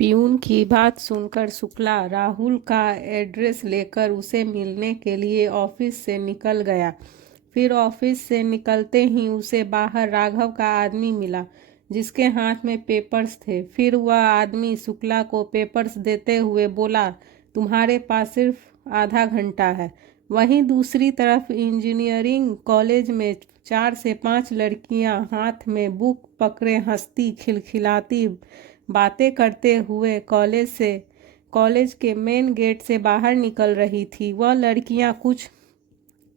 Peon की बात सुनकर शुक्ला राहुल का एड्रेस लेकर उसे मिलने के लिए ऑफिस से निकल गया। फिर ऑफिस से निकलते ही उसे बाहर राघव का आदमी मिला जिसके हाथ में पेपर्स थे। फिर वह आदमी शुक्ला को पेपर्स देते हुए बोला, तुम्हारे पास सिर्फ आधा घंटा है। वहीं दूसरी तरफ इंजीनियरिंग कॉलेज में 4 से 5 लड़कियां हाथ में बुक पकड़े हंसती खिलखिलाती बातें करते हुए कॉलेज के मेन गेट से बाहर निकल रही थी। वह लड़कियां कुछ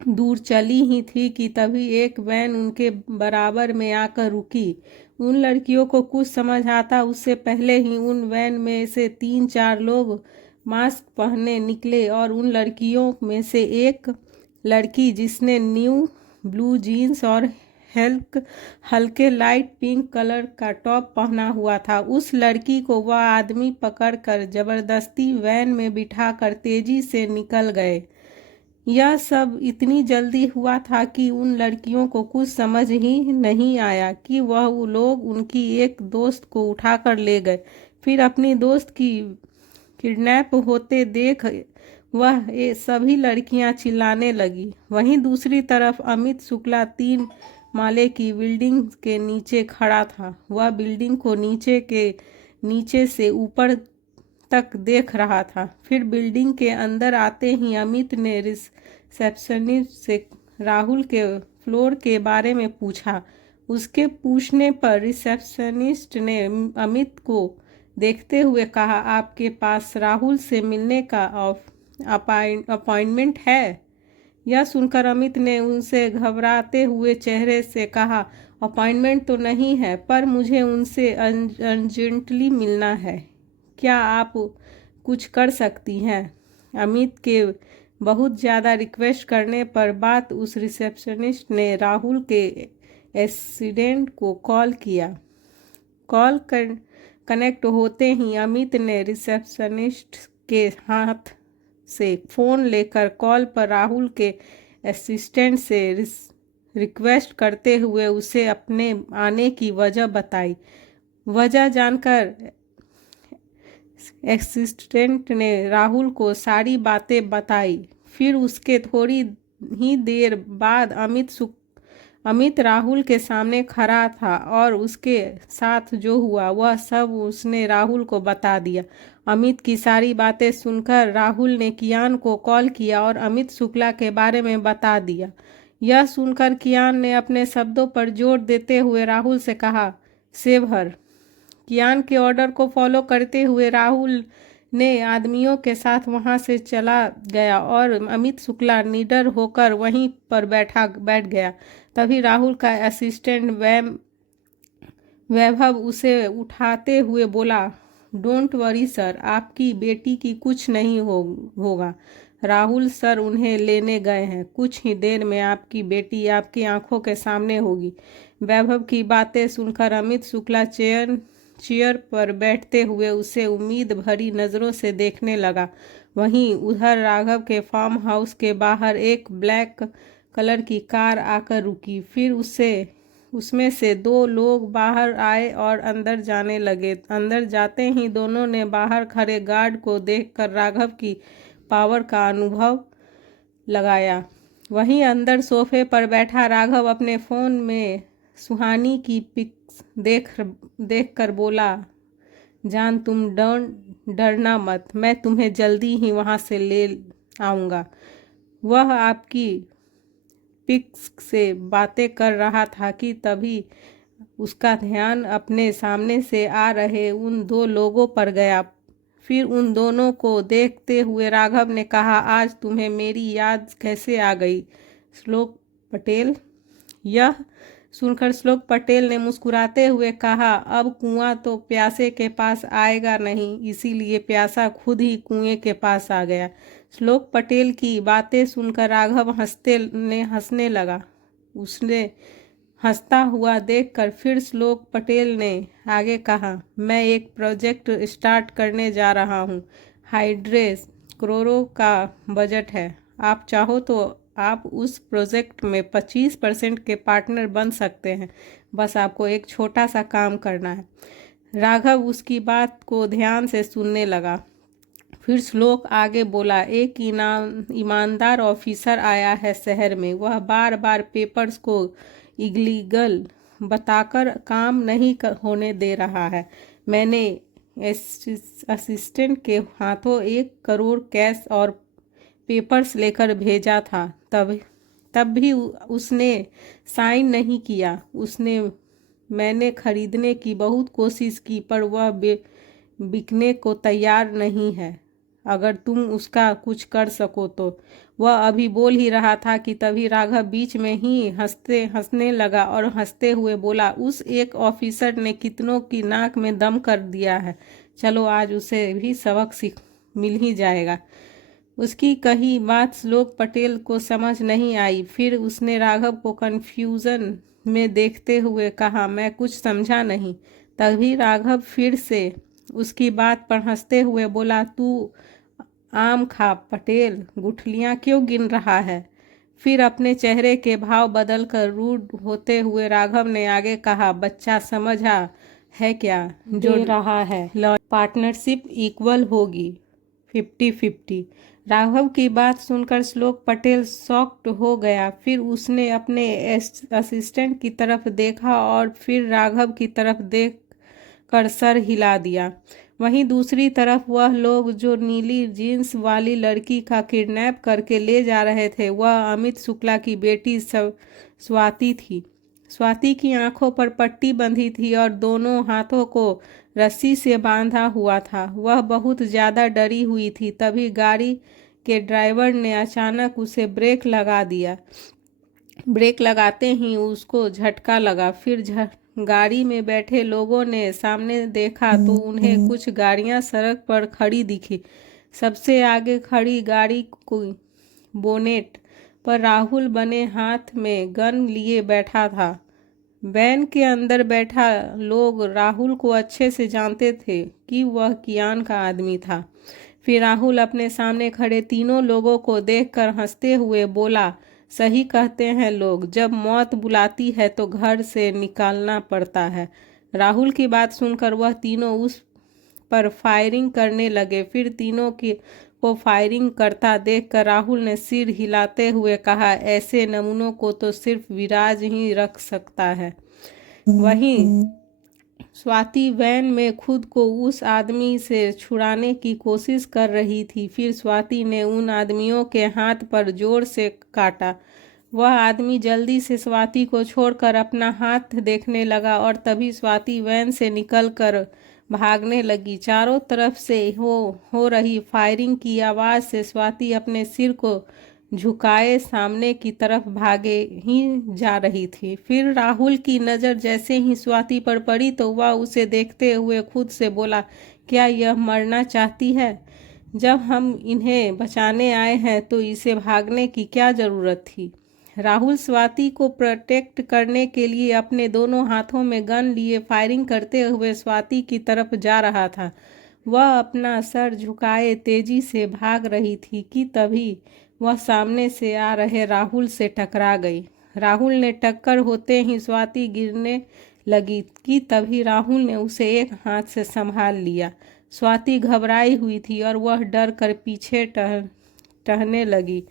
दूर चली ही थी कि तभी एक वैन उनके बराबर में आकर रुकी। उन लड़कियों को कुछ समझ आता उससे पहले ही उन वैन में से 3-4 लोग मास्क पहने निकले और उन लड़कियों में से एक लड़की जिसने न्यू ब्लू जीन्स और हल्के लाइट पिंक कलर का टॉप पहना हुआ था, उस लड़की को वह आदमी पकड़कर जबरदस्ती वैन में बिठाकर तेजी से निकल गए। यह सब इतनी जल्दी हुआ था कि उन लड़कियों को कुछ समझ ही नहीं आया कि वह लोग उनकी एक दोस्त को उठाकर ले गए। फिर अपनी दोस्त की किडनैप होते देख वह सभी लड़कियां चिल्लाने लगी। वहीं दूसरी तरफ अमित शुक्ला 3 माले की बिल्डिंग के नीचे खड़ा था। वह बिल्डिंग को नीचे से ऊपर तक देख रहा था। फिर बिल्डिंग के अंदर आते ही अमित ने रिसेप्शनिस्ट से राहुल के फ्लोर के बारे में पूछा। उसके पूछने पर रिसेप्शनिस्ट ने अमित को देखते हुए कहा, आपके पास राहुल से मिलने का अपॉइंटमेंट है? यह सुनकर अमित ने उनसे घबराते हुए चेहरे से कहा, अपॉइंटमेंट तो नहीं है, पर मुझे उनसे अर्जेंटली मिलना है। क्या आप कुछ कर सकती हैं? अमित के बहुत ज़्यादा रिक्वेस्ट करने पर बात उस रिसेप्शनिस्ट ने राहुल के एसिडेंट को कॉल किया। कनेक्ट होते ही अमित ने रिसेप्शनिस्ट के हाथ से फ़ोन लेकर कॉल पर राहुल के असिस्टेंट से रिक्वेस्ट करते हुए उसे अपने आने की वजह बताई। वजह जानकर असिस्टेंट ने राहुल को सारी बातें बताई। फिर उसके थोड़ी ही देर बाद अमित राहुल के सामने खड़ा था और उसके साथ जो हुआ वह सब उसने राहुल को बता दिया। अमित की सारी बातें सुनकर राहुल ने कियान को कॉल किया और अमित शुक्ला के बारे में बता दिया। यह सुनकर कियान ने अपने शब्दों पर जोर देते हुए राहुल से कहा, सेवहर। कियान के ऑर्डर को फॉलो करते हुए राहुल ने आदमियों के साथ वहां से चला गया और अमित शुक्ला निडर होकर वहीं पर बैठ गया। तभी राहुल का असिस्टेंट वैभव उसे उठाते हुए बोला, डोंट वरी सर, आपकी बेटी की कुछ नहीं होगा। राहुल सर उन्हें लेने गए हैं। कुछ ही देर में आपकी बेटी आपकी आंखों के सामने होगी। वैभव की बातें सुनकर अमित शुक्ला चेयर पर बैठते हुए उसे उम्मीद भरी नज़रों से देखने लगा। वहीं उधर राघव के फार्म हाउस के बाहर एक ब्लैक कलर की कार आकर रुकी। फिर उसमें से 2 लोग बाहर आए और अंदर जाने लगे। अंदर जाते ही दोनों ने बाहर खड़े गार्ड को देखकर राघव की पावर का अनुभव लगाया। वहीं अंदर सोफे पर बैठा राघव अपने फ़ोन में सुहानी की पिक्स देख कर बोला, जान तुम डरना मत, मैं तुम्हें जल्दी ही वहाँ से ले आऊँगा। वह आपकी पिक्स से बातें कर रहा था कि तभी उसका ध्यान अपने सामने से आ रहे उन 2 लोगों पर गया। फिर उन दोनों को देखते हुए राघव ने कहा, आज तुम्हें मेरी याद कैसे आ गई श्लोक पटेल? यह सुनकर श्लोक पटेल ने मुस्कुराते हुए कहा, अब कुआं तो प्यासे के पास आएगा नहीं, इसीलिए प्यासा खुद ही कुएं के पास आ गया। श्लोक पटेल की बातें सुनकर राघव हंसने लगा। उसने हंसता हुआ देखकर फिर श्लोक पटेल ने आगे कहा, मैं एक प्रोजेक्ट स्टार्ट करने जा रहा हूँ। 100 करोड़ का बजट है। आप चाहो तो आप उस प्रोजेक्ट में 25% के पार्टनर बन सकते हैं। बस आपको एक छोटा सा काम करना है। राघव उसकी बात को ध्यान से सुनने लगा। फिर श्लोक आगे बोला, एक ईमानदार ऑफिसर आया है शहर में। वह बार बार पेपर्स को इलीगल बताकर काम नहीं होने दे रहा है। मैंने असिस्टेंट के हाथों 1 करोड़ कैश और पेपर्स लेकर भेजा था, तब भी उसने साइन नहीं किया। मैंने खरीदने की बहुत कोशिश की, पर वह बिकने को तैयार नहीं है। अगर तुम उसका कुछ कर सको तो। वह अभी बोल ही रहा था कि तभी राघव बीच में ही हंसने लगा और हंसते हुए बोला, उस एक ऑफिसर ने कितनों की नाक में दम कर दिया है। चलो आज उसे भी सबक मिल ही जाएगा। उसकी कही बात श्लोक पटेल को समझ नहीं आई। फिर उसने राघव को कन्फ्यूजन में देखते हुए कहा, मैं कुछ समझा नहीं। तभी राघव फिर से उसकी बात पर हंसते हुए बोला, तू आम खा पटेल, गुठलियाँ क्यों गिन रहा है। फिर अपने चेहरे के भाव बदलकर रूड होते हुए राघव ने आगे कहा, बच्चा समझा है क्या जो दे रहा है। पार्टनरशिप इक्वल होगी 50-50। राघव की बात सुनकर श्लोक पटेल शॉक्ड हो गया। फिर उसने अपने असिस्टेंट की तरफ देखा और फिर राघव की तरफ देख कर सर हिला दिया। वहीं दूसरी तरफ वह लोग जो नीली जीन्स वाली लड़की का किडनैप करके ले जा रहे थे, वह अमित शुक्ला की बेटी स्वाति थी। स्वाति की आंखों पर पट्टी बंधी थी और दोनों हाथों को रस्सी से बांधा हुआ था। वह बहुत ज़्यादा डरी हुई थी। तभी गाड़ी के ड्राइवर ने अचानक उसे ब्रेक लगा दिया। ब्रेक लगाते ही उसको झटका लगा। फिर गाड़ी में बैठे लोगों ने सामने देखा तो उन्हें कुछ गाड़ियां सड़क पर खड़ी दिखी। सबसे आगे खड़ी गाड़ी को बोनेट पर राहुल बने हाथ में गन लिए बैठा था। वैन के अंदर बैठा लोग राहुल को अच्छे से जानते थे कि वह कियान का आदमी था। फिर राहुल अपने सामने खड़े तीनों लोगों को देखकर हंसते हुए बोला, सही कहते हैं लोग, जब मौत बुलाती है तो घर से निकालना पड़ता है। राहुल की बात सुनकर वह तीनों उस पर फायरिंग करने लगे। फिर तीनों को फायरिंग करता देखकर राहुल ने सिर हिलाते हुए कहा, ऐसे नमूनों को तो सिर्फ विराज ही रख सकता है। वहीं स्वाति वैन में खुद को उस आदमी से छुड़ाने की कोशिश कर रही थी। फिर स्वाति ने उन आदमियों के हाथ पर जोर से काटा। वह आदमी जल्दी से स्वाति को छोड़कर अपना हाथ देखने लगा और तभी स्वाति वैन से निकलकर भागने लगी। चारों तरफ से हो रही फायरिंग की आवाज़ से स्वाति अपने सिर को झुकाए सामने की तरफ भागे ही जा रही थी। फिर राहुल की नज़र जैसे ही स्वाति पर पड़ी तो वह उसे देखते हुए खुद से बोला, क्या यह मरना चाहती है? जब हम इन्हें बचाने आए हैं तो इसे भागने की क्या ज़रूरत थी? राहुल स्वाति को प्रोटेक्ट करने के लिए अपने दोनों हाथों में गन लिए फायरिंग करते हुए स्वाति की तरफ जा रहा था। वह अपना सर झुकाए तेजी से भाग रही थी कि तभी वह सामने से आ रहे राहुल से टकरा गई। राहुल ने टक्कर होते ही स्वाति गिरने लगी कि तभी राहुल ने उसे एक हाथ से संभाल लिया। स्वाति घबराई हुई थी और वह डर कर पीछे टहने लगी।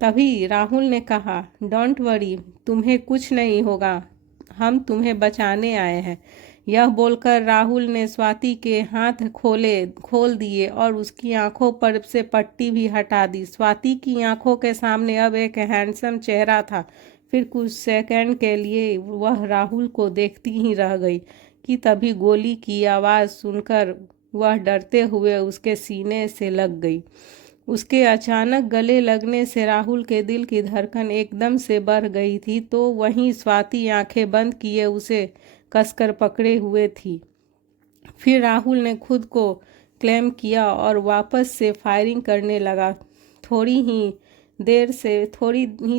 तभी राहुल ने कहा, डोंट वरी, तुम्हें कुछ नहीं होगा, हम बचाने आए हैं। यह बोलकर राहुल ने स्वाति के हाथ खोल दिए और उसकी आंखों पर से पट्टी भी हटा दी। स्वाति की आंखों के सामने अब एक हैंडसम चेहरा था। फिर कुछ सेकंड के लिए वह राहुल को देखती ही रह गई कि तभी गोली की आवाज़ सुनकर वह डरते हुए उसके सीने से लग गई। उसके अचानक गले लगने से राहुल के दिल की धड़कन एकदम से बढ़ गई थी। तो वहीं स्वाति आंखें बंद किए उसे कसकर पकड़े हुए थी। फिर राहुल ने खुद को क्लेम किया और वापस से फायरिंग करने लगा। थोड़ी ही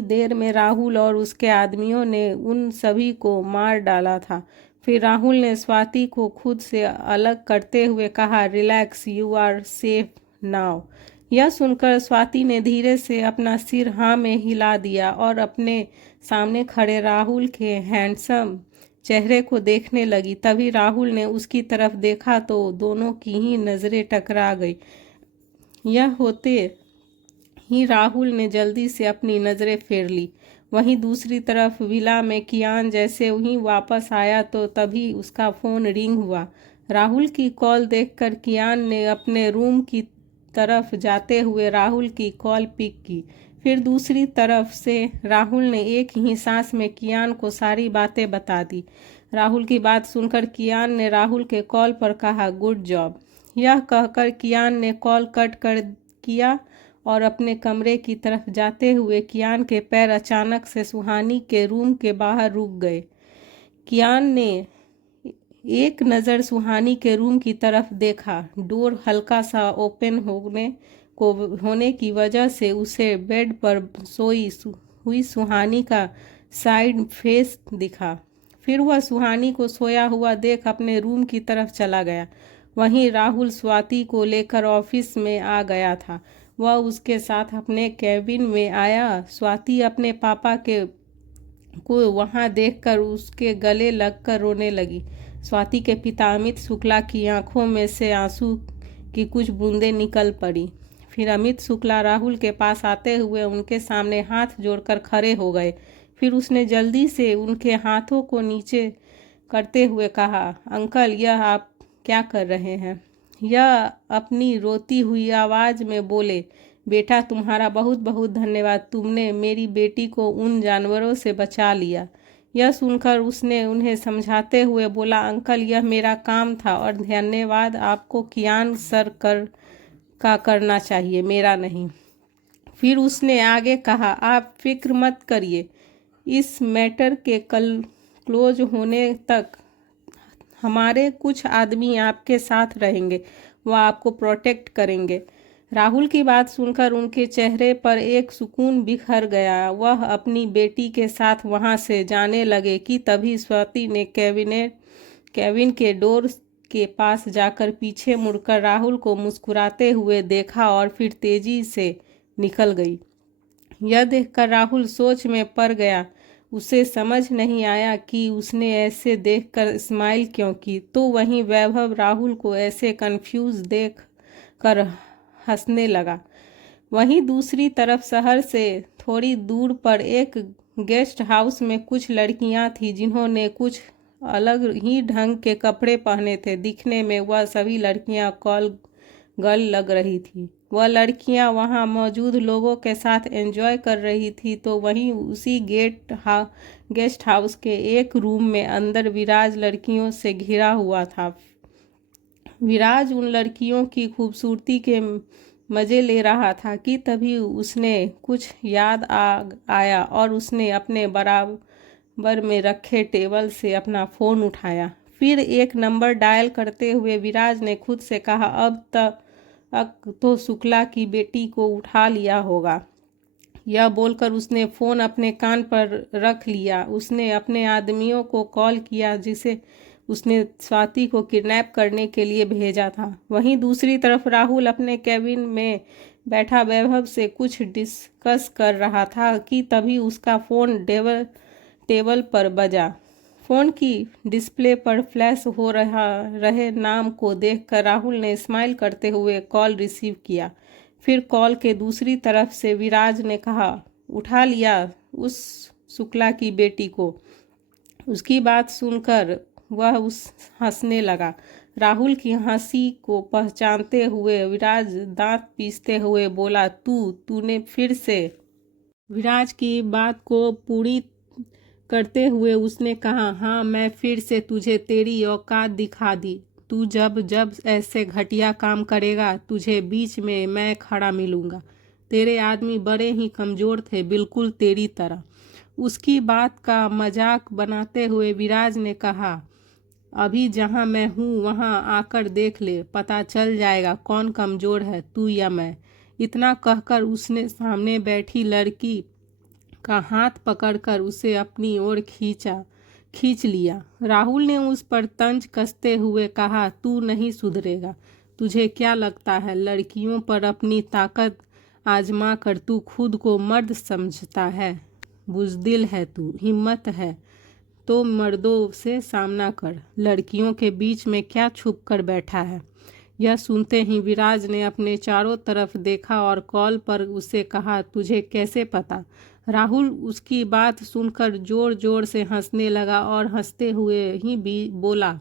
देर में राहुल और उसके आदमियों ने उन सभी को मार डाला था। फिर राहुल ने स्वाति को खुद से अलग करते हुए कहा, relax, you are safe now. यह सुनकर स्वाति ने धीरे से अपना सिर हाँ में हिला दिया और अपने सामने खड़े राहुल के हैंडसम चेहरे को देखने लगी। तभी राहुल ने उसकी तरफ देखा तो दोनों की ही नज़रें टकरा गई। यह होते ही राहुल ने जल्दी से अपनी नज़रें फेर ली। वहीं दूसरी तरफ विला में कियान जैसे ही वापस आया तो तभी उसका फ़ोन रिंग हुआ। राहुल की कॉल देखकर कियान ने अपने रूम की तरफ जाते हुए राहुल की कॉल पिक की। फिर दूसरी तरफ से राहुल ने एक ही सांस में कियान को सारी बातें बता दी। राहुल की बात सुनकर कियान ने राहुल के कॉल पर कहा, गुड जॉब। यह कहकर कियान ने कॉल कट कर किया और अपने कमरे की तरफ जाते हुए कियान के पैर अचानक से सुहानी के रूम के बाहर रुक गए। कियान ने एक नज़र सुहानी के रूम की तरफ देखा। डोर हल्का सा ओपन होने की वजह से उसे बेड पर सोई हुई सुहानी का साइड फेस दिखा। फिर वह सुहानी को सोया हुआ देख अपने रूम की तरफ चला गया। वहीं राहुल स्वाति को लेकर ऑफिस में आ गया था। वह उसके साथ अपने कैबिन में आया। स्वाति अपने पापा को वहां देखकर उसके गले लगकर रोने लगी। स्वाति के पिता अमित शुक्ला की आंखों में से आंसू की कुछ बूंदें निकल पड़ी। फिर अमित शुक्ला राहुल के पास आते हुए उनके सामने हाथ जोड़कर खड़े हो गए। फिर उसने जल्दी से उनके हाथों को नीचे करते हुए कहा, अंकल, यह आप क्या कर रहे हैं? यह अपनी रोती हुई आवाज़ में बोले, बेटा, तुम्हारा बहुत बहुत धन्यवाद। तुमने मेरी बेटी को उन जानवरों से बचा लिया। यह सुनकर उसने उन्हें समझाते हुए बोला, अंकल, यह मेरा काम था और धन्यवाद आपको कियान सर का करना चाहिए, मेरा नहीं। फिर उसने आगे कहा, आप फिक्र मत करिए, इस मैटर के कल क्लोज होने तक हमारे कुछ आदमी आपके साथ रहेंगे, वह आपको प्रोटेक्ट करेंगे। राहुल की बात सुनकर उनके चेहरे पर एक सुकून बिखर गया। वह अपनी बेटी के साथ वहां से जाने लगे कि तभी स्वाति ने केविन के डोर के पास जाकर पीछे मुड़कर राहुल को मुस्कुराते हुए देखा और फिर तेजी से निकल गई। यह देखकर राहुल सोच में पड़ गया। उसे समझ नहीं आया कि उसने ऐसे देखकर स्माइल क्यों की। तो वहीं वैभव राहुल को ऐसे कंफ्यूज देख कर हंसने लगा। वहीं दूसरी तरफ शहर से थोड़ी दूर पर एक गेस्ट हाउस में कुछ लड़कियां थीं जिन्होंने कुछ अलग ही ढंग के कपड़े पहने थे। दिखने में वह सभी लड़कियां कॉल गर्ल लग रही थी। वह लड़कियां वहां मौजूद लोगों के साथ एंजॉय कर रही थी। तो वहीं उसी गेस्ट हाउस के एक रूम में अंदर विराज लड़कियों से घिरा हुआ था। विराज उन लड़कियों की खूबसूरती के मज़े ले रहा था कि तभी उसने कुछ याद आया और उसने अपने बराबर में रखे टेबल से अपना फ़ोन उठाया। फिर एक नंबर डायल करते हुए विराज ने खुद से कहा, अब तक तो शुक्ला की बेटी को उठा लिया होगा। यह बोलकर उसने फ़ोन अपने कान पर रख लिया। उसने अपने आदमियों को कॉल किया जिसे उसने स्वाति को किडनैप करने के लिए भेजा था। वहीं दूसरी तरफ राहुल अपने कैबिन में बैठा वैभव से कुछ डिस्कस कर रहा था कि तभी उसका फ़ोन टेबल पर बजा। फ़ोन की डिस्प्ले पर फ्लैश हो रहे नाम को देखकर राहुल ने स्माइल करते हुए कॉल रिसीव किया। फिर कॉल के दूसरी तरफ से विराज ने कहा, उठा लिया उस शुक्ला की बेटी को। उसकी बात सुनकर वह हंसने लगा। राहुल की हंसी को पहचानते हुए विराज दांत पीसते हुए बोला, तूने फिर से? विराज की बात को पूरी करते हुए उसने कहा, हाँ, मैं फिर से तुझे तेरी औकात दिखा दी। तू जब ऐसे घटिया काम करेगा तुझे बीच में मैं खड़ा मिलूंगा। तेरे आदमी बड़े ही कमज़ोर थे, बिल्कुल तेरी तरह। उसकी बात का मजाक बनाते हुए विराज ने कहा, अभी जहाँ मैं हूँ वहाँ आकर देख ले, पता चल जाएगा कौन कमज़ोर है, तू या मैं। इतना कहकर उसने सामने बैठी लड़की का हाथ पकड़कर उसे अपनी ओर खींच लिया। राहुल ने उस पर तंज कसते हुए कहा, तू नहीं सुधरेगा। तुझे क्या लगता है लड़कियों पर अपनी ताकत आजमा कर तू खुद को मर्द समझता है? बुज़दिल है तू, हिम्मत है तो मर्दों से सामना कर, लड़कियों के बीच में क्या छुप कर बैठा है। यह सुनते ही विराज ने अपने चारों तरफ देखा और कॉल पर उसे कहा, तुझे कैसे पता। राहुल उसकी बात सुनकर जोर जोर से हंसने लगा और हंसते हुए ही भी बोला,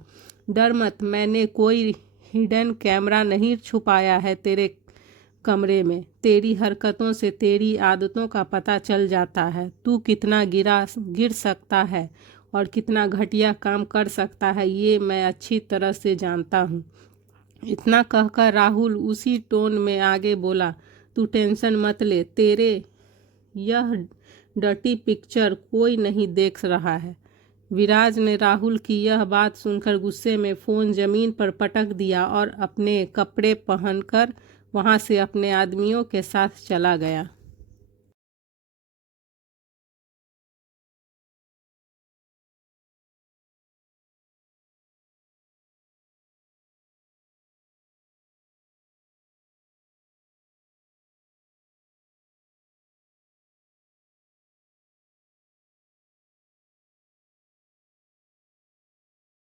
डर मत, मैंने कोई हिडन कैमरा नहीं छुपाया है तेरे कमरे में। तेरी हरकतों से तेरी आदतों का पता चल जाता है। तू कितना गिर सकता है और कितना घटिया काम कर सकता है, ये मैं अच्छी तरह से जानता हूँ। इतना कहकर राहुल उसी टोन में आगे बोला, तू टेंशन मत ले, तेरे यह डर्टी पिक्चर कोई नहीं देख रहा है। विराज ने राहुल की यह बात सुनकर गुस्से में फ़ोन ज़मीन पर पटक दिया और अपने कपड़े पहनकर वहाँ से अपने आदमियों के साथ चला गया।